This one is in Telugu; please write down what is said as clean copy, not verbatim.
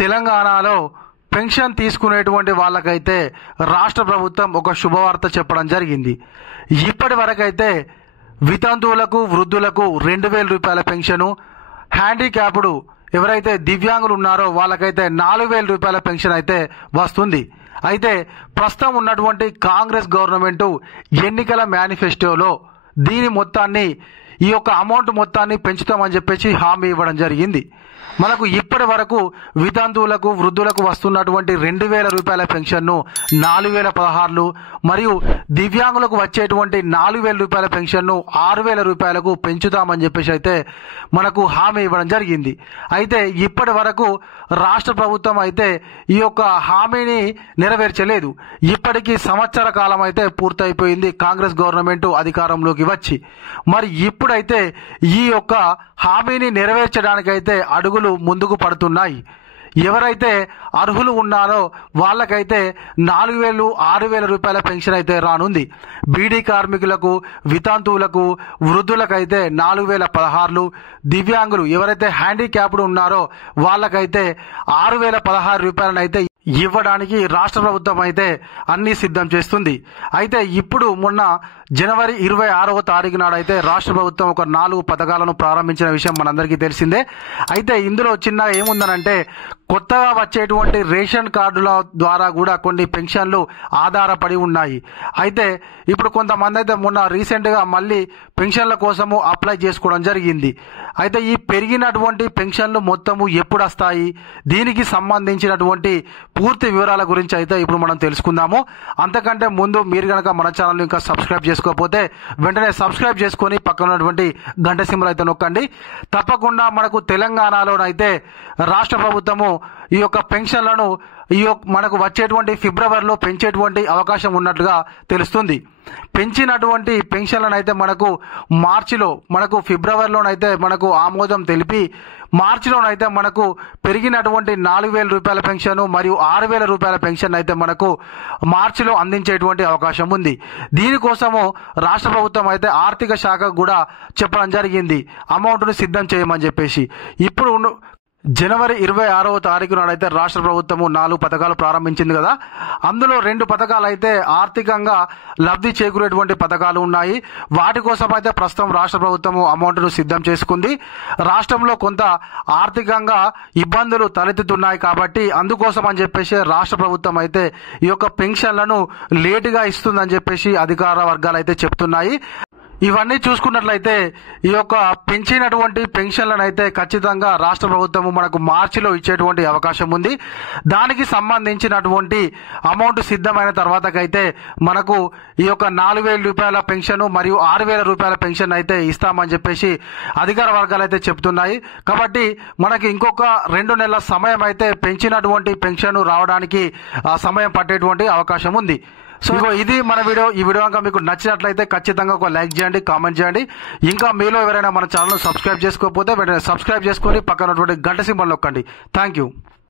తెలంగాణలో పెన్షన్ తీసుకునేటువంటి వాళ్ళకైతే రాష్ట్ర ప్రభుత్వం ఒక శుభవార్త చెప్పడం జరిగింది. ఇప్పటి వరకైతే వితంతువులకు వృద్ధులకు 2,000 రూపాయల పెన్షను, హ్యాండిక్యాప్డ్ ఎవరైతే దివ్యాంగులు ఉన్నారో వాళ్ళకైతే 4,000 రూపాయల పెన్షన్ అయితే వస్తుంది. అయితే ప్రస్తుతం ఉన్నటువంటి కాంగ్రెస్ గవర్నమెంట్ ఎన్నికల మేనిఫెస్టోలో దీని మొత్తాన్ని ఈ యొక్క అమౌంట్ మొత్తాన్ని పెంచుతామని చెప్పేసి హామీ ఇవ్వడం జరిగింది. మనకు ఇప్పటి వరకు వితంతువులకు వృద్ధులకు వస్తున్నటువంటి 2,000 రూపాయల పెన్షన్ను 4,016 మరియు దివ్యాంగులకు వచ్చేటువంటి 4,000 రూపాయల పెన్షన్ను 6,000 రూపాయలకు పెంచుతామని చెప్పేసి అయితే మనకు హామీ ఇవ్వడం జరిగింది. అయితే ఇప్పటి వరకు రాష్ట్ర ప్రభుత్వం అయితే ఈ యొక్క హామీని నెరవేర్చలేదు. ఇప్పటికీ సంవత్సర కాలం అయితే పూర్తయిపోయింది కాంగ్రెస్ గవర్నమెంట్ అధికారంలోకి వచ్చి. మరి ఇప్పుడైతే ఈ యొక్క హామీని నెరవేర్చడానికైతే అడుగులు ముందుకు పడుతున్నాయి. ఎవరైతే అర్హులు ఉన్నారో వాళ్ళకైతే 4,000 6,000 రూపాయల పెన్షన్ అయితే రానుంది. బీడీ కార్మికులకు వితంతువులకు వృద్ధులకైతే 4,016, దివ్యాంగులు ఎవరైతే హ్యాండిక్యాప్డ్ ఉన్నారో వాళ్ళకైతే 6,016 రూపాయలను అయితే ఇవ్వడానికి రాష్ట్ర ప్రభుత్వం అయితే అన్ని సిద్ధం చేస్తుంది. అయితే ఇప్పుడు మొన్న జనవరి 26వ తారీఖు నాడు అయితే రాష్ట్ర ప్రభుత్వం ఒక 4 పథకాలను ప్రారంభించిన విషయం మనందరికీ తెలిసిందే. అయితే ఇందులో చిన్న ఏముందనంటే కొత్తగా వచ్చేటువంటి రేషన్ కార్డుల ద్వారా కూడా కొన్ని పెన్షన్లు ఆధారపడి ఉన్నాయి. అయితే ఇప్పుడు కొంతమంది అయితే మొన్న రీసెంట్గా మళ్ళీ పెన్షన్ల కోసము అప్లై చేసుకోవడం జరిగింది. అయితే ఈ పెరిగినటువంటి పెన్షన్లు మొత్తము ఎప్పుడు వస్తాయి, దీనికి సంబంధించినటువంటి పూర్తి వివరాల గురించి అయితే ఇప్పుడు మనం తెలుసుకుందాము. అంతకంటే ముందు మీరు కనుక మన ఛానల్ ఇంకా సబ్స్క్రైబ్ చేసుకోకపోతే వెంటనే సబ్స్క్రైబ్ చేసుకొని పక్కన ఉన్నటువంటి గంట సింబల్ అయితే నొక్కండి. తప్పకుండా మనకు తెలంగాణలోనైతే రాష్ట్ర ప్రభుత్వము ఈ యొక్క పెన్షన్లను మనకు వచ్చేటువంటి ఫిబ్రవరిలో పెంచేటువంటి అవకాశం ఉన్నట్లుగా తెలుస్తుంది. పెంచినటువంటి పెన్షన్లను అయితే మనకు మార్చిలో మనకు ఫిబ్రవరిలోనైతే మనకు ఆమోదం తెలిపి మార్చిలోనైతే మనకు పెరిగినటువంటి 4,000 రూపాయల పెన్షన్ మరియు 6,000 రూపాయల పెన్షన్ అయితే మనకు మార్చిలో అందించేటువంటి అవకాశం ఉంది. దీనికోసము రాష్ట్ర ప్రభుత్వం అయితే ఆర్థిక శాఖకు కూడా చెప్పడం జరిగింది అమౌంట్ను సిద్ధం చేయమని చెప్పేసి. ఇప్పుడు జనవరి 26వ తారీఖు నాడైతే రాష్ట్ర ప్రభుత్వము 4 పథకాలు ప్రారంభించింది కదా. అందులో 2 పథకాలు అయితే ఆర్థికంగా లబ్ధి చేకూరేటువంటి పథకాలు ఉన్నాయి. వాటి కోసం అయితే ప్రస్తుతం రాష్ట్ర ప్రభుత్వము అమౌంట్ను సిద్ధం చేసుకుంది. రాష్ట్రంలో కొంత ఆర్థికంగా ఇబ్బందులు తలెత్తుతున్నాయి కాబట్టి అందుకోసం అని చెప్పేసి రాష్ట్ర ప్రభుత్వం అయితే ఈ యొక్క పెన్షన్లను లేటుగా ఇస్తుందని చెప్పేసి అధికార వర్గాలు అయితే చెప్తున్నాయి. ఇవన్నీ చూసుకున్నట్లయితే ఈ యొక్క పెంచినటువంటి పెన్షన్లను అయితే ఖచ్చితంగా రాష్ట్ర ప్రభుత్వము మనకు మార్చిలో ఇచ్చేటువంటి అవకాశం ఉంది. దానికి సంబంధించినటువంటి అమౌంట్ సిద్ధమైన తర్వాతకైతే మనకు ఈ యొక్క 4,000 రూపాయల పెన్షన్ మరియు 6,000 రూపాయల పెన్షన్ అయితే ఇస్తామని చెప్పేసి అధికార వర్గాలు అయితే చెప్తున్నాయి. కాబట్టి మనకి ఇంకొక 2 నెలల సమయం అయితే పెంచినటువంటి పెన్షన్ రావడానికి సమయం పట్టేటువంటి అవకాశం ఉంది. సో ఇది మన వీడియో. ఈ వీడియో కనుక మీకు నచ్చినట్లయితే ఖచ్చితంగా ఒక లైక్ చేయండి, కామెంట్ చేయండి. ఇంకా మీలో ఎవరైనా మన ఛానల్ సబ్స్క్రైబ్ చేసుకోకపోతే వెంటనే సబ్స్క్రైబ్ చేసుకొని పక్కన ఉన్నటువంటి గంట సింబల్ నొక్కండి. Thank you.